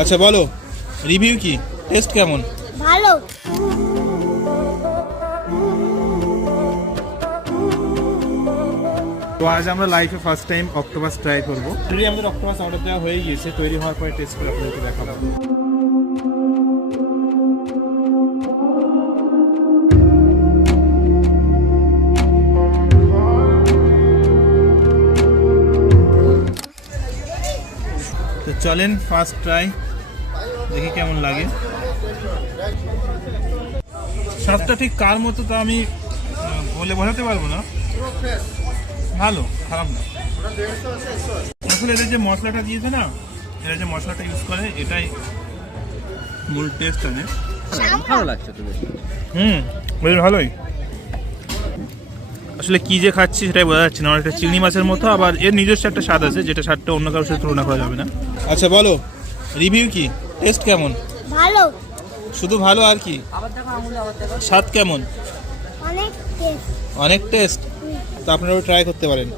আচ্ছা বলো, রিভিউ কি, টেস্ট কেমন? ভালো। তো আজ আমরা লাইফে ফার্স্ট টাইম অক্টোপাস ট্রাই করবো। অলরেডি আমাদের অক্টোপাস অর্ডার দেওয়া হয়ে গিয়েছে, তৈরি হওয়ার পরে টেস্ট করে আপনাদেরকে দেখাবো। তো চলেন ফার্স্ট ট্রাই দেখি কেমন লাগে। স্বাদটা ঠিক কার মতো তা আমি বলে বোঝাতে পারবো না, ভালো, খারাপ না। আসলে এদের যে মশলাটা দিয়েছে না, এরা যে মশলাটা ইউজ করে এটাই মূল টেস্ট আনে। ভালো লাগছে তো বেশ। বেশ ভালোই। আসলে কি যে খাচ্ছি সেটাই বোঝা যাচ্ছে না। অনেকটা চিংড়ি মাছের মতো, আবার এর নিজস্ব একটা স্বাদ আছে যেটা স্বাদটা অন্য কারোর সাথে তুলনা করা যাবে না। আচ্ছা বলো, রিভিউ কি, টেস্ট কেমন? ভালো। শুধু ভালো আর কি? স্বাদ কেমন? অনেক টেস্ট। অনেক টেস্ট। তো আপনারাও ট্রাই করতে পারেন।